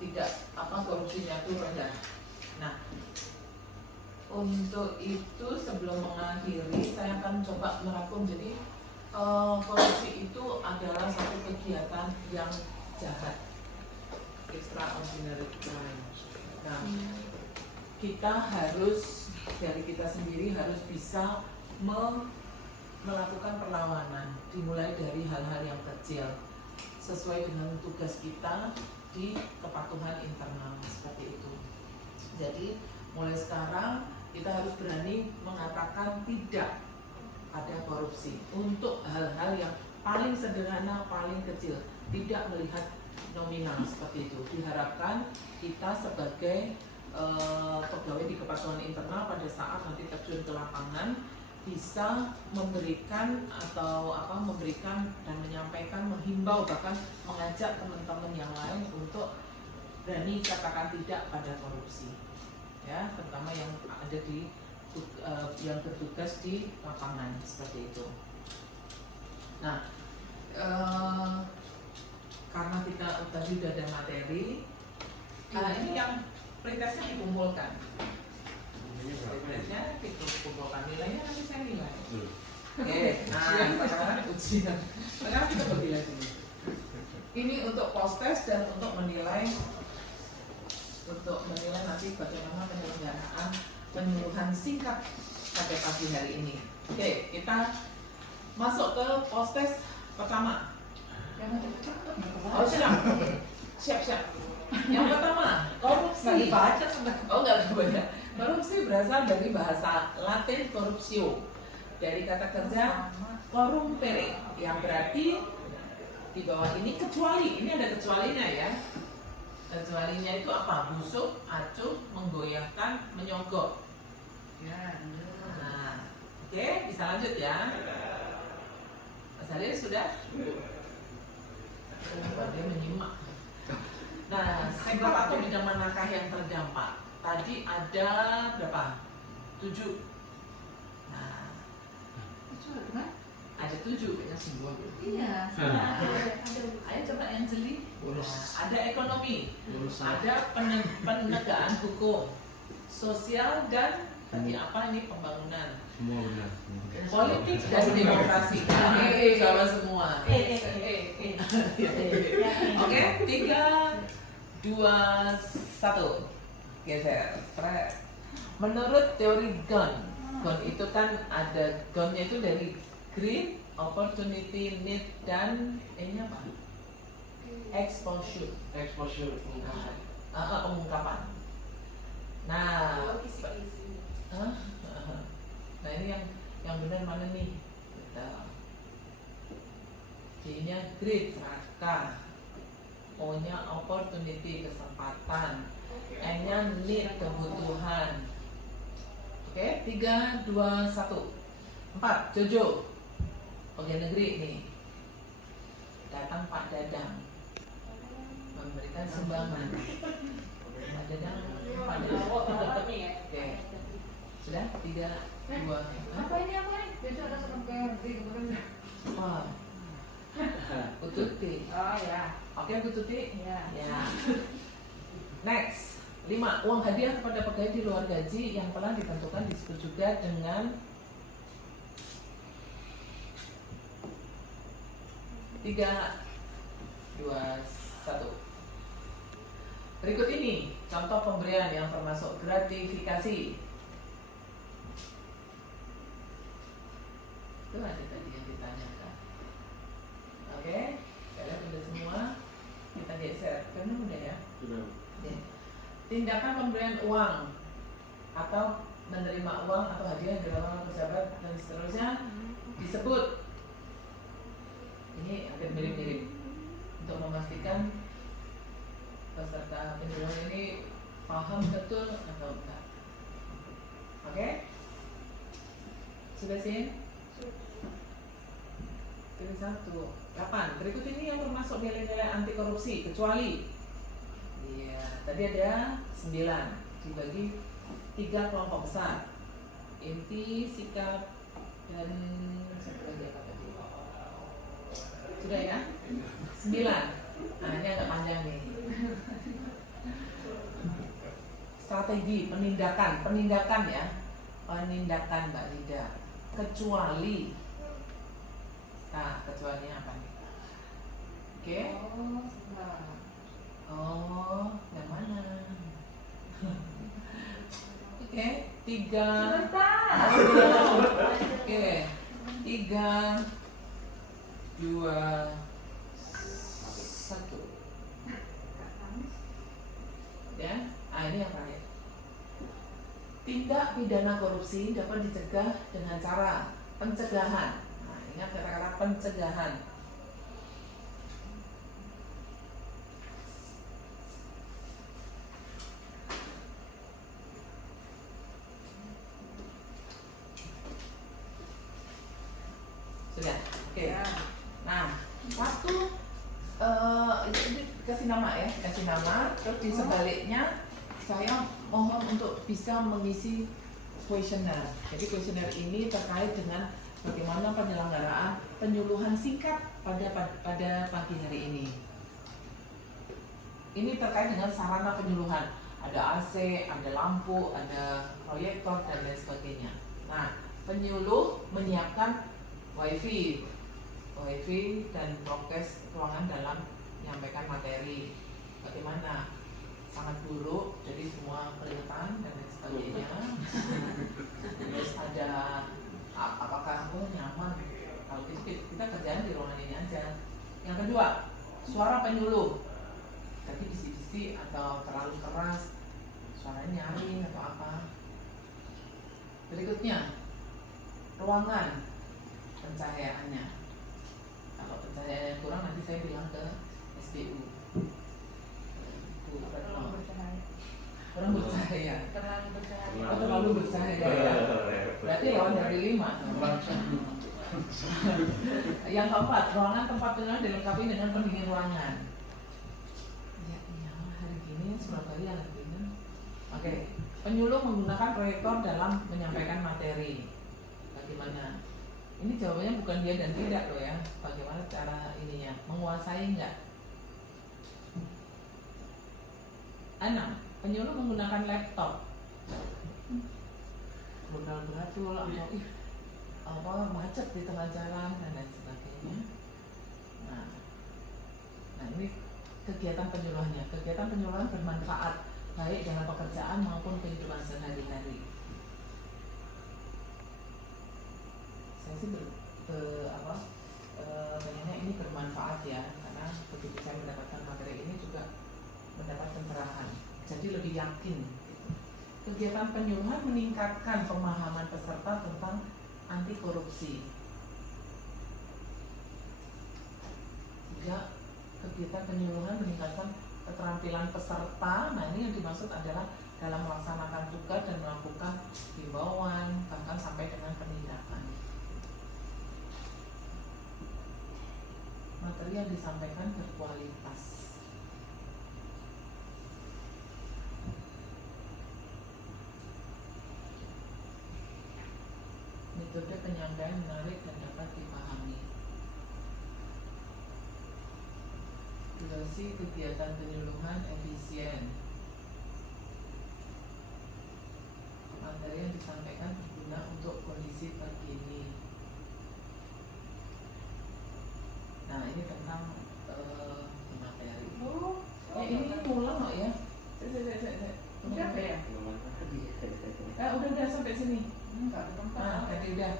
tidak korupsinya itu rendah. Nah, untuk itu sebelum mengakhiri saya akan coba merangkum. Jadi korupsi itu adalah satu kegiatan yang jahat, extraordinary crime. Nah, kita harus dari kita sendiri harus bisa melakukan perlawanan, dimulai dari hal-hal yang kecil sesuai dengan tugas kita di kepatuhan internal seperti itu. Jadi mulai sekarang kita harus berani mengatakan tidak ada korupsi untuk hal-hal yang paling sederhana, paling kecil, tidak melihat nominal seperti itu. Diharapkan kita sebagai pegawai di kepatuhan internal pada saat nanti terjun ke lapangan bisa memberikan dan menyampaikan, menghimbau, bahkan mengajak teman-teman yang lain untuk berani katakan tidak pada korupsi, ya, terutama yang ada di yang bertugas di lapangan seperti itu. Nah, karena kita tadi sudah ada materi, ini yang pretestnya dikumpulkan. Pretestnya dikumpulkan, nilainya nanti saya nilai. Oke, nah sekarang ujian. Sekarang kita bagi lagi. Ini untuk post test dan untuk menilai nanti bagaimana penyelenggaraan penyuluhan singkat pada pagi hari ini. Oke, kita masuk ke post test pertama. Oh, siap. Yang pertama, korupsi. Oh, nggak dibaca. Korupsi berasal dari bahasa Latin corruptio, dari kata kerja corrumpere, yang berarti di bawah ini kecuali. Ini ada kecualinya ya. Kecualinya itu apa? Busuk, acuh, menggoyahkan, menyogok. Nah, oke, bisa lanjut ya. Mas Halil sudah? Dia menyimak. Nah, sektor atau bidang manakah yang terdampak? Tadi ada berapa? 7. Nah, ada 7. Kayaknya semua bro. Iya. Ayo coba yang jeli. Urus. Ada ekonomi, Urus. ada penegakan hukum, sosial, dan tadi apa ini pembangunan, Semua benar. politik dan demokrasi. Jawab semua. Oke, 3, 2, 1. Geser. Menurut teori GON itu kan ada GON-nya itu dari Greed, Opportunity, Need, dan ini apa? Exposure. Pengungkapan. Nah, nah ini yang benar mana nih? G-nya greed, serakah. O-nya opportunity, kesempatan. N-nya need, kebutuhan. Oke, 3, 2, 1. 4, Jojo. Pegawai negeri nih. Datang Pak Dadang memberikan sumbangan. Pak Dadang, Pak Dadang. Oke. Sudah? 3, 2. Apa ini? Jojo ada sama kayak Wah. Kututi. Oh ya. Oke, Kututi. Ya. Ya. Next. 5. Uang hadiah kepada pegawai di luar gaji yang telah ditentukan disebut juga dengan 3, 2, 1. Berikut ini contoh pemberian yang termasuk gratifikasi. Itu ada tadi yang ditanyakan. Oke, kalian udah semua. Kita geser. Karena udah ya. Sudah. Oke. Tindakan pemberian uang atau menerima uang atau hadiah dari orang pejabat dan seterusnya disebut. Ini agak mirip-mirip untuk memastikan peserta penyuluhan ini paham betul atau enggak. Oke? Sudah sih? Pilih 1. 8. Berikut ini yang termasuk nilai-nilai anti korupsi kecuali. Iya, tadi ada 9 dibagi 3 kelompok besar. Inti, sikap, dan satu lagi apa tadi? Sudah ya? 9. Nah, ini agak panjang nih. Strategi penindakan ya. Penindakan Mbak Lida. Kecuali. Nah, kecualinya apa nih? Oke. Oh, yang mana? Oke, 3. Oke, 3, 2, 1. Ya, ini yang terakhir. Tindak pidana korupsi dapat dicegah dengan cara pencegahan. Nah, ingat kata-kata pencegahan. Sudah, oke. Nah, waktu ini kasih nama ya, kasih nama. Terus di sebaliknya saya mohon untuk bisa mengisi kuesioner. Jadi kuesioner ini terkait dengan bagaimana penyelenggaraan penyuluhan singkat pada pagi hari ini. Ini terkait dengan sarana penyuluhan. Ada AC, ada lampu, ada proyektor dan lain sebagainya. Nah, penyuluh menyiapkan wifi dan prokes ruangan dalam menyampaikan materi. Bagaimana? Sangat buruk, jadi semua keringetan dan lain sebagainya. Terus ada apakah nyaman? Kalau gitu kita kerjaan di ruangan ini aja. Yang kedua, suara penyuluh. Tadi bisik-bisik atau terlalu keras, suaranya nyaring atau apa. Berikutnya, ruangan pencahayaannya. Kalau pencahayaannya kurang nanti saya bilang ke SBU. Terlalu bercahaya. Kurang bercahaya. Terlalu bercahaya. Oh, terlalu bercahaya ya. Berarti lawan dari 5. Yang keempat, ruangan tempat penyuluhan dilengkapi dengan pendingin ruangan. Ya iya, hari gini Surabaya lagi kan. Oke, penyuluh menggunakan proyektor dalam menyampaikan materi. Bagaimana? Ini jawabannya bukan dia dan tidak loh ya. Bagaimana cara ininya? Menguasai enggak? 6. Penyuluh menggunakan laptop. Beral-beratul atau macet di tengah jalan dan lain sebagainya. Nah ini kegiatan penyuluhannya. Kegiatan penyuluhan bermanfaat baik dalam pekerjaan maupun kehidupan sehari-hari. Saya sih pengennya ini bermanfaat ya, karena begitu saya mendapatkan materi ini juga mendapat pencerahan, jadi lebih yakin. Kegiatan penyuluhan meningkatkan pemahaman peserta tentang anti korupsi. Juga kegiatan penyuluhan meningkatkan keterampilan peserta. Nah ini yang dimaksud adalah dalam melaksanakan tugas dan melakukan himbauan, bahkan sampai dengan penindakan. Materi yang disampaikan berkualitas. Metode penyampaian menarik dan dapat dipahami. Durasi kegiatan penyuluhan efisien. Materi yang disampaikan berguna untuk kondisi terkini. Nah ini tentang materi. Ini pulang kok ya? Udah apa ya? Udah sampai sini. Enggak ada tempat. Tadi udah.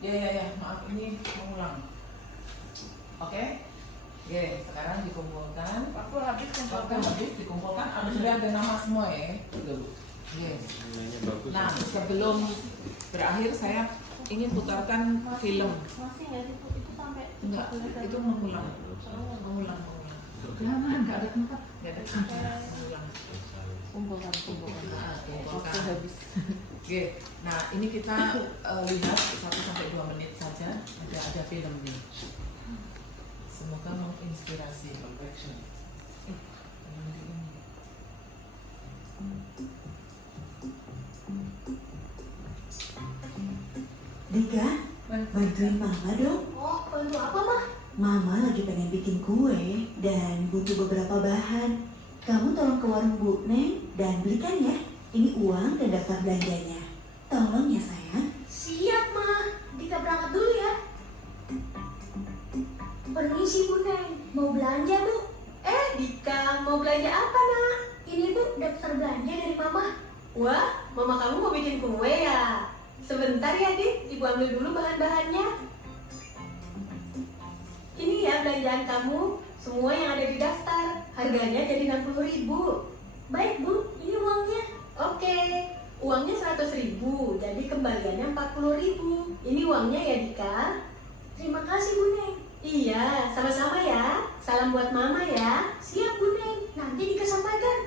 Ya, maaf ini mengulang. Oke? Oke, sekarang dikumpulkan. Waktu habis Waktu habis dikumpulkan. Sudah ada nama semua ya? Yes. Nah, sebelum berakhir saya ingin putarkan film. Masih nggak sih itu sampai Enggak, itu mengulang. Mengulang. Jangan, enggak ada tempat. Enggak ada tempat. Mengulang. Kumpulkan. Waktu habis. Oke, nah ini kita lihat 1-2 menit saja. Ada film nih. Semoga menginspirasi. Dika, bantuin Mama dong. Oh, bantu apa, Mah? Mama lagi pengen bikin kue dan butuh beberapa bahan. Kamu tolong ke warung Bu Neng dan belikan ya. Ini uang dan daftar belanjanya. Tolong ya sayang. Siap, Mah. Dika berangkat dulu ya. Permisi, Bu Neng. Mau belanja, Bu? Dika, mau belanja apa, Nak? Ini, Bu, daftar belanja dari Mama. Wah, Mama kamu mau bikin kue ya? Sebentar ya, Dik. Ibu ambil dulu bahan-bahannya. Ini ya belanjaan kamu. Semua yang ada di daftar. Harganya jadi 60.000. Baik, Bu. Ini uangnya. Oke. Uangnya 100.000. Jadi kembaliannya 40.000. Ini uangnya ya, Dika. Terima kasih, Bu Neng. Iya, sama-sama ya. Salam buat Mama ya. Siap, Bu Neng. Nanti Dika sampaikan.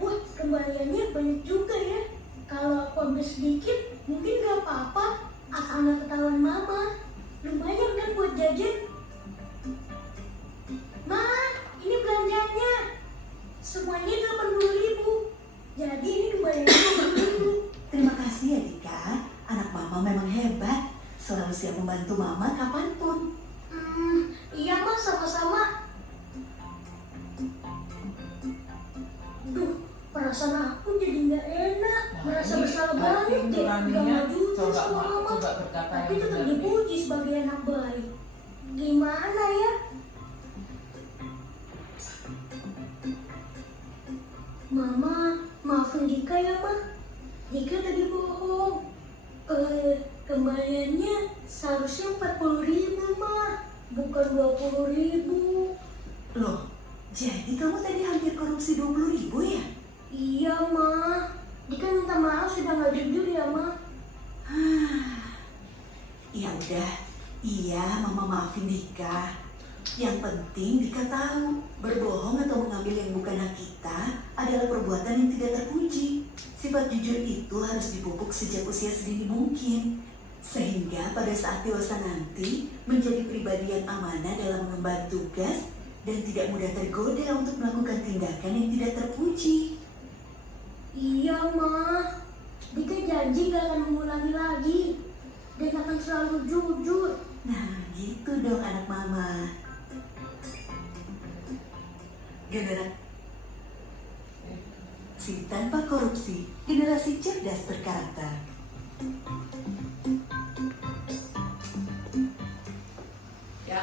Wah, kembaliannya banyak juga ya. Kalau aku ambil sedikit, mungkin gak apa-apa. Asal gak ketahuan Mama. Lumayan kan buat jajan. Ma, ini belanjanya. Semuanya 80.000. Jadi ini kembaliannya 80.000. Terima kasih ya Dika. Anak Mama memang hebat. Selalu siap membantu Mama kapanpun. Iya Mas, sama-sama. Duh, perasaan aku jadi nggak enak. Merasa bersalah banget deh. Udah maju terus sama Mama. Coba berkata Tapi yang tetap benar. dipuji sebagai anak baik. Gimana ya? Mama, maafin Dika ya, Ma. Dika tadi bohong. Kembaliannya seharusnya 40.000, Ma. Bukan 20.000. Loh, jadi kamu tadi hampir korupsi 20.000 ya? Iya, Ma. Dika minta maaf sudah nggak jujur ya, Ma. Ya udah, iya mama maafin Dika. Yang penting Dika tahu, berbohong atau mengambil yang bukan hak kita adalah perbuatan yang tidak terpuji. Sifat jujur itu harus dipupuk sejak usia sedini mungkin. Sehingga pada saat dewasa nanti menjadi pribadi yang amanah dalam mengemban tugas dan tidak mudah tergoda untuk melakukan tindakan yang tidak terpuji. Iya, Ma. Dika janji gak akan mengulangi lagi. Dan akan selalu jujur. Nah, gitu dong anak mama. Generasi tanpa korupsi, generasi cerdas berkarakter. Ya,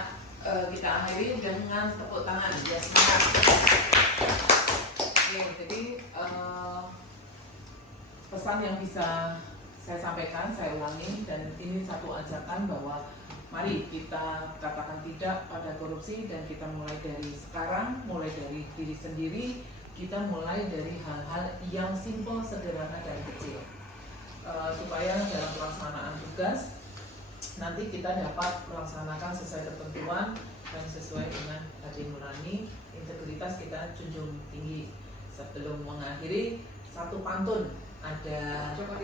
kita akhiri dengan tepuk tangan. Ya, semangat. Oke, jadi pesan yang bisa saya sampaikan, saya ulangi, dan ini satu ajakan bahwa mari kita katakan tidak pada korupsi dan kita mulai dari sekarang, mulai dari diri sendiri, kita mulai dari hal-hal yang simpel, sederhana, dan kecil. Supaya dalam pelaksanaan tugas nanti kita dapat melaksanakan sesuai ketentuan dan sesuai dengan hati nurani, integritas kita junjung tinggi. Sebelum mengakhiri, satu pantun ada Joko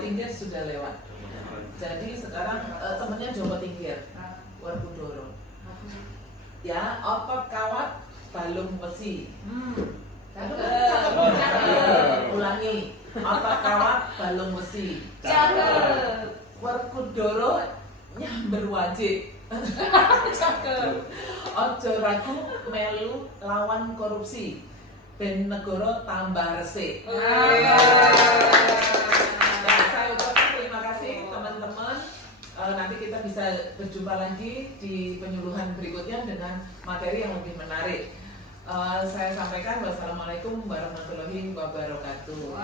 Tingkir sudah lewat. Jadi sekarang temennya Joko Tingkir, Werkudara. Ya, otot kawat balung besi. Ulangi, otot kawat balung besi. Werkudara nyamber wajik. Ojo ragu melu lawan korupsi. Ben negara tambah resik. Dan saya ucapkan terima kasih teman-teman. Nanti kita bisa berjumpa lagi di penyuluhan berikutnya dengan materi yang lebih menarik. Saya sampaikan wassalamualaikum warahmatullahi wabarakatuh.